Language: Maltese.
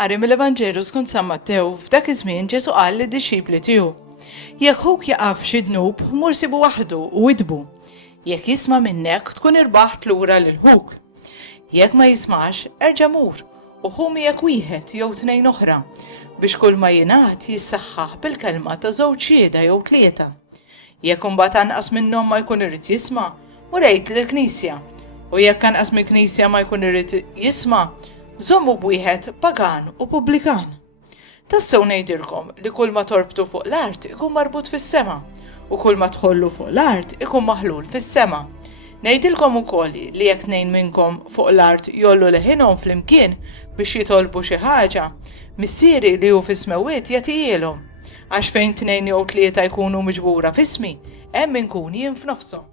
Qari mill-Evanġelu skont San Mattew f'dak iż-żmien Ġesu qal lid-dixxipli tiegħu: Jekk huk jaqaf xi dnub, mur sibu waħdu u widbu. Jekk jisma' minnek tkun irbaħt lura lil huk. Jekk ma jismax, erġa' mur u ħu miegħek wieħed jew tnejn oħra biex kull ma jingħad jissaħħaħ bil-kelma ta' żewġ xhieda jew tlieta. Jekk imbagħad anqas minnhom ma jkun irid jisma', murejt lill-Knisja. U jekk anqas mill-Knisja ma jkun irid jisma', żommu b'wieħed pagan u pubblikan. Tassew ngħidilkom li kull ma torbtu fuq l-art ikun marbut fis-sema u kull ma tħollu fuq l-art ikun maħlul fis-sema. Ngħidilkom ukoll li jekk tnejn minnkom fuq l-art jollu leħinhom flimkien biex jitolbu xi ħaġa, Missieri li hu fis-smawiet jagħtihilhom. Għax fejn tnejn jew tlieta jkunu miġbura f'ismi, hemm inkun jien f'nofshom.